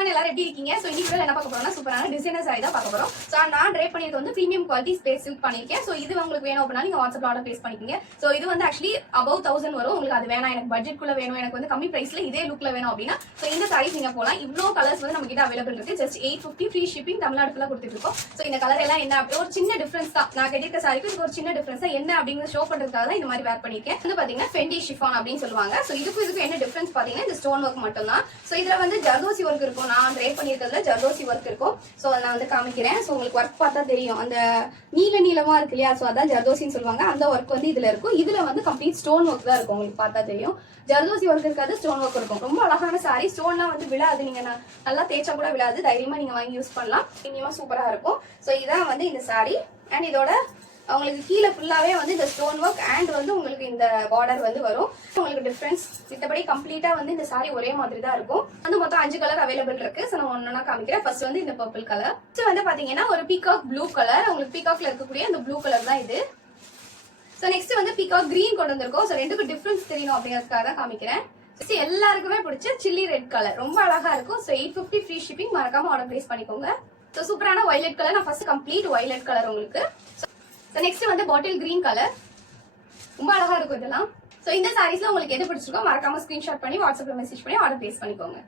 everyone, எல்லாரும் எப்படி இருக்கீங்க? சோ இன்னைக்கு என்ன பார்க்க போறோம்னா சூப்பரான டிசைனர் saree தான் பார்க்க போறோம். சோ நான் ட்ரை பண்ணிருக்கிறது வந்து பிரீமியம் குவாலிட்டி ஸ்பேஸ் சில்க் பண்ணிருக்கேன். சோ இது உங்களுக்கு வேணும் அப்படினா நீங்க வாட்ஸ்அப்ல ஆர்டர் பிளேஸ் பண்ணிக்கங்க. சோ இது வந்து एक्चुअली above 1000 வரும். உங்களுக்கு அது வேணா எனக்கு பட்ஜெட் குள்ள வேணும், எனக்கு வந்து கம்மி பிரைஸ்ல இதே லுக்ல வேணும் அப்படினா சோ இந்த sarees நீங்க போலாம். இவ்ளோ கலர்ஸ் வந்து நம்ம கிட்ட அவேilable இருக்கு. just 850 ஃப்ரீ ஷிப்பிங் தமிழ்நாடு ஃபுல்லா கொடுத்துட்டு இருக்கோம். சோ இந்த கலர் எல்லாம் என்ன ஒரு சின்ன டிஃபரன்ஸ் தான். நான் கட்டிருக்க சாரிக்கு இது ஒரு சின்ன டிஃபரன்ஸ் தான். என்ன அப்படிங்கறது ஷோ பண்றதுக்காக தான் இந்த மாதிரி வேர் பண்ணிருக்கேன். வந்து பாத்தீங்கன்னா ஃபெண்டி ஷிஃபான் அப்படினு சொல்லுவாங்க. சோ இதுக்கு என்ன டிஃபரன்ஸ் பாத்தீங்கன்னா இந்த ஸ்டோன் வர்க் மட்டும் தான். சோ இதுல வந்து ஜர்தோசி வர்க் இருக்கும். நான் ட்ரை பண்ணிருக்கிறதுல ஜர்தோசி வர்க் இருக்கும். சோ நான் வந்து காமிக்கிறேன். சோ உங்களுக்கு வர்க் பார்த்தா தெரியும். அந்த நீளமா இருக்கு இல்லையா? சோ அதான் ஜர்தோசின்னு சொல்லுவாங்க. அந்த வர்க் வந்து இதுல இருக்கும். இதுல வந்து கம்ப்ளீட் ஸ்டோன் வர்க் தான் இருக்கும். உங்களுக்கு பார்த்தா தெரியும். ஜர்தோசி வர்க் இருக்காது, ஸ்டோன் வர்க் இருக்கும். ரொம்ப அழகான சாரி. ஸ்டோன்லாம் வந்து விழாது. நீங்க நல்லா தேய்ச்சா கூட விழாது. தைரியமா நீங்க வாங்கி யூஸ் பண்ணலாம். இனிமே சூப்பரா இருக்கும். சோ இதான் வந்து இந்த சாரி. அண்ட் இதோட உங்களுக்கு கீழே ஃபுல்லாவே வந்து இந்த ஸ்டோன் ஒர்க் அண்ட் வந்து உங்களுக்கு இந்த பார்டர் வந்து வரும். உங்களுக்கு டிஃபரன்ஸ் மத்தபடி கம்ப்ளீட்டா வந்து இந்த சாரி ஒரே மாதிரி தான் இருக்கும். வந்து மொத்தம் 5 கலர் அவைலபிள் இருக்கு. சோ நான் ஒண்ணா காமிக்கிறேன். ஃபர்ஸ்ட் வந்து இந்த பர்பிள் கலர். சோ வந்து பாத்தீங்கன்னா ஒரு பீகாக் ப்ளூ கலர். உங்களுக்கு பீகாக்ல இருக்கக்கூடிய அந்த ப்ளூ கலர் தான் இது. சோ நெக்ஸ்ட் வந்து பீகாக் கிரீன் கொண்டு வந்திருக்கோம். சோ ரெண்டுக்கும் டிஃபரன்ஸ் தெரியணும் அப்படிங்கிறதுக்காக தான் காமிக்கிறேன். எல்லாருக்குமே பிடிச்ச சில்லி ரெட் கலர் ரொம்ப அழகா இருக்கும். சோ 850 ஃப்ரீ ஷிப்பிங், மறக்காம ஆர்டர் பிளேஸ் பண்ணிக்கோங்க. சோ சூப்பரான வயலட் கலர். நான் ஃபர்ஸ்ட் கம்ப்ளீட் வயலட் கலர் உங்களுக்கு. நெக்ஸ்ட் வந்து பாட்டில் கிரீன் கலர். ரொம்ப அழகா இருக்கும் இதெல்லாம். சோ இந்த சாரீஸ்ல உங்களுக்கு எது பிடிச்சிருக்கோ மறக்காம ஸ்கிரீன்ஷாட் பண்ணி வாட்ஸ்அப்ல மெசேஜ் பண்ணி ஆர்டர் பிளேஸ் பண்ணிக்கோங்க.